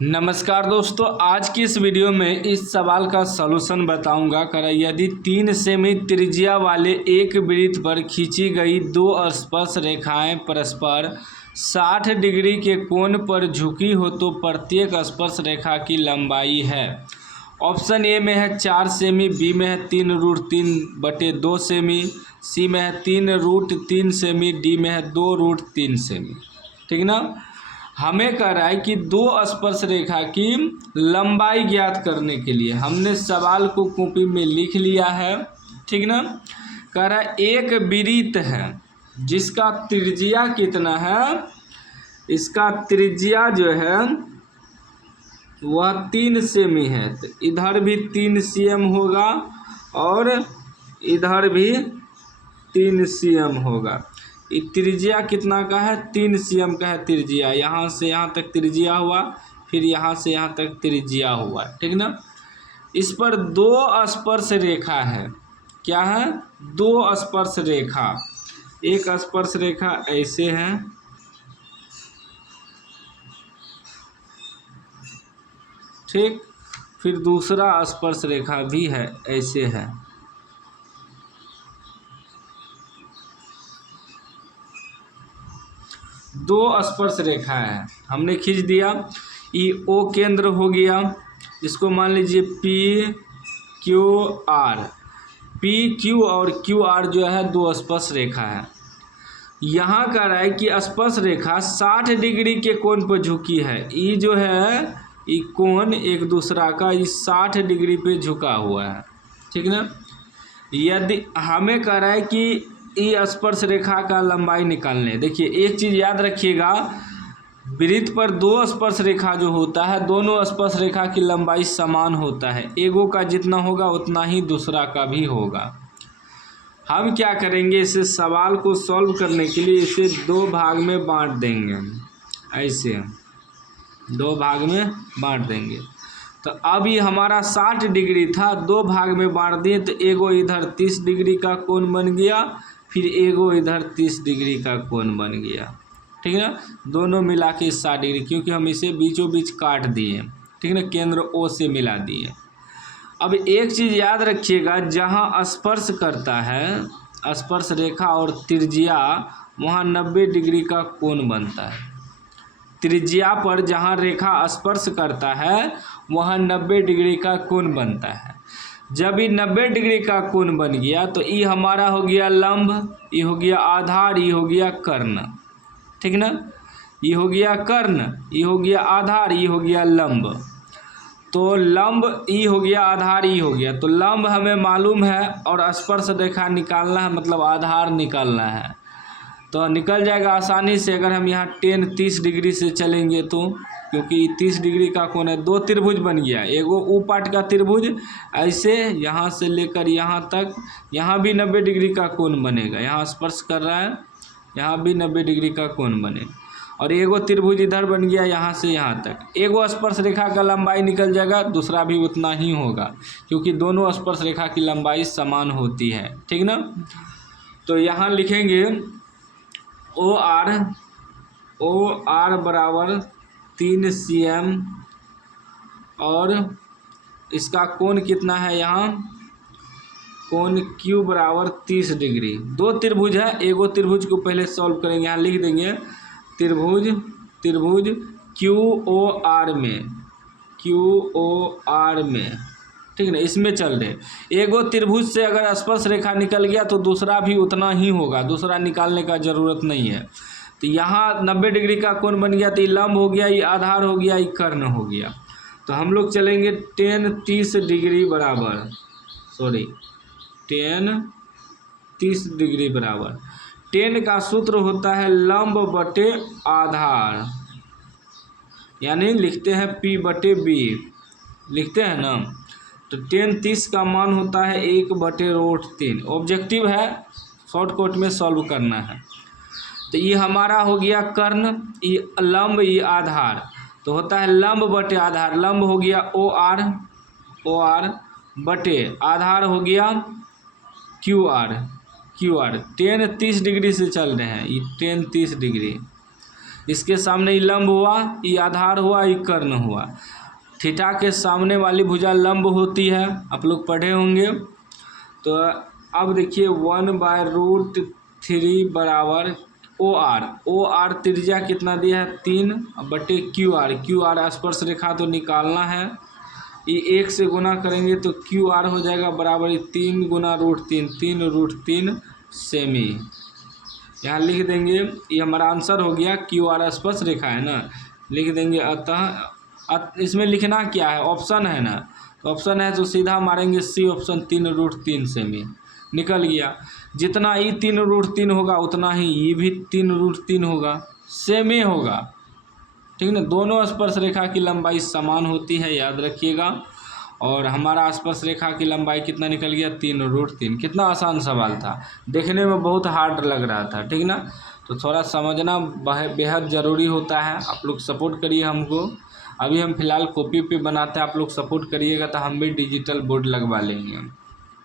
नमस्कार दोस्तों, आज की इस वीडियो में इस सवाल का सलूशन बताऊंगा। यदि 3 सेमी त्रिज्या वाले एक वृत्त पर खींची गई दो स्पर्श रेखाएं परस्पर 60 डिग्री के कोण पर झुकी हो तो प्रत्येक स्पर्श रेखा की लंबाई है। ऑप्शन ए में है 4 सेमी, बी में है 3√3/2 सेमी, सी में है 3√3 सेमी, डी में है 2√3 सेमी। ठीक ना। हमें कह रहा है कि दो स्पर्श रेखा की लंबाई ज्ञात करने के लिए हमने सवाल को कॉपी में लिख लिया है। ठीक ना। कह रहा है एक वृत्त है जिसका त्रिज्या कितना है, इसका त्रिज्या जो है वह 3 सेमी है। तो इधर भी 3 cm होगा और इधर भी 3 cm होगा। त्रिज्या कितना का है, 3 cm का है त्रिज्या। यहाँ से यहाँ तक त्रिज्या हुआ, फिर यहाँ से यहाँ तक त्रिज्या हुआ। ठीक ना। इस पर दो स्पर्श रेखा है। क्या है? दो स्पर्श रेखा। एक स्पर्श रेखा ऐसे है, ठीक। फिर दूसरा स्पर्श रेखा भी है, ऐसे है। दो स्पर्श रेखा है, हमने खींच दिया। ई ओ केंद्र हो गया, इसको मान लीजिए P Q R. P Q और क्यू आर जो है दो स्पर्श रेखा है। यहाँ कह रहा है कि स्पर्श रेखा 60 डिग्री के कोण पर झुकी है। ई जो है ई कोण एक दूसरा का इस 60 डिग्री पे झुका हुआ है। ठीक ना। यदि हमें कह रहा है कि ये स्पर्श रेखा का लंबाई निकालने, देखिए एक चीज़ याद रखिएगा, वृत्त पर दो स्पर्श रेखा जो होता है दोनों स्पर्श रेखा की लंबाई समान होता है। एगो का जितना होगा उतना ही दूसरा का भी होगा। हम क्या करेंगे, इसे सवाल को सॉल्व करने के लिए इसे दो भाग में बांट देंगे। ऐसे दो भाग में बांट देंगे। तो अब ये हमारा 60 डिग्री था, दो भाग में बांट दिए तो एगो इधर 30 डिग्री का कोण बन गया, फिर एगो इधर 30 डिग्री का कोण बन गया। ठीक है ना। दोनों मिला के 60 डिग्री, क्योंकि हम इसे बीचों बीच काट दिए। ठीक है ना, केंद्र ओ से मिला दिए। अब एक चीज़ याद रखिएगा, जहाँ स्पर्श करता है स्पर्श रेखा और त्रिज्या, वहाँ 90 डिग्री का कोण बनता है। त्रिज्या पर जहाँ रेखा स्पर्श करता है वहाँ 90 डिग्री का कोण बनता है। जब ये 90 डिग्री का कोण बन गया तो ये हमारा हो गया लंब, ये हो गया आधार, ये हो गया कर्ण। ठीक ना। ये हो गया कर्ण, ये हो गया आधार, ये हो गया लंब। तो लंब ये हो गया, आधार ये हो गया। तो लंब हमें मालूम है और स्पर्श रेखा निकालना है, मतलब आधार निकालना है। तो निकल जाएगा आसानी से अगर हम यहाँ 30 डिग्री से चलेंगे तो, क्योंकि 30 डिग्री का कोण है। दो त्रिभुज बन गया, एगो ऊ पाट का त्रिभुज ऐसे यहाँ से लेकर यहाँ तक, यहाँ भी 90 डिग्री का कोण बनेगा। यहाँ स्पर्श कर रहा है, यहाँ भी 90 डिग्री का कोण बनेगा। और एगो त्रिभुज इधर बन गया यहाँ से यहाँ तक। एगो स्पर्श रेखा का लंबाई निकल जाएगा, दूसरा भी उतना ही होगा, क्योंकि दोनों स्पर्श रेखा की लंबाई समान होती है। ठीक ना। तो यहाँ लिखेंगे ओ आर बराबर 3 cm और इसका कोण कितना है, यहाँ कोण Q बराबर 30 डिग्री। दो त्रिभुज है, एगो त्रिभुज को पहले सॉल्व करेंगे। यहाँ लिख देंगे त्रिभुज QOR में। ठीक है ना। इसमें चल रहे एगो त्रिभुज से अगर स्पर्श रेखा निकल गया तो दूसरा भी उतना ही होगा, दूसरा निकालने का ज़रूरत नहीं है। तो यहाँ 90 डिग्री का कोण बन गया, तो ये लंब हो गया, ये आधार हो गया, ये कर्ण हो गया। तो हम लोग चलेंगे 30 डिग्री बराबर 30 डिग्री बराबर 10 का सूत्र होता है लंब बटे आधार, यानी लिखते हैं P/B, लिखते हैं ना। तो 30 का मान होता है 1/√3। ऑब्जेक्टिव है शॉर्टकट में सॉल्व करना है। तो ये हमारा हो गया कर्ण, ये लंब, ये आधार। तो होता है लंब बटे आधार। लंब हो गया OR बटे आधार हो गया QR। 10 30 डिग्री से चल रहे हैं, ये 10 30 डिग्री। इसके सामने ये लंब हुआ, ये आधार हुआ, ये कर्ण हुआ। थीटा के सामने वाली भुजा लंब होती है, आप लोग पढ़े होंगे। तो अब देखिए 1/√3 बराबर ओ आर त्रिज्या कितना दिया है 3 बटे क्यू आर स्पर्श रेखा तो निकालना है। ये 1 से गुना करेंगे तो क्यू आर हो जाएगा बराबर 3 गुना √3 सेमी। यहाँ लिख देंगे, ये हमारा आंसर हो गया। क्यू आर स्पर्श रेखा है ना, लिख देंगे। अतः इसमें लिखना क्या है, ऑप्शन है ना, तो ऑप्शन है तो सीधा मारेंगे सी ऑप्शन 3√3 सेमी, निकल गया। जितना ई 3√3 होगा उतना ही ये भी 3√3 होगा, सेमी होगा, ठीक ना। दोनों स्पर्श रेखा की लंबाई समान होती है, याद रखिएगा। और हमारा स्पर्श रेखा की लंबाई कितना निकल गया 3√3। कितना आसान सवाल था, देखने में बहुत हार्ड लग रहा था, ठीक ना। तो थोड़ा समझना बेहद ज़रूरी होता है। आप लोग सपोर्ट करिए हमको। अभी हम फिलहाल कॉपी पे बनाते हैं, आप लोग सपोर्ट करिएगा तो हम भी डिजिटल बोर्ड लगवा लेंगे।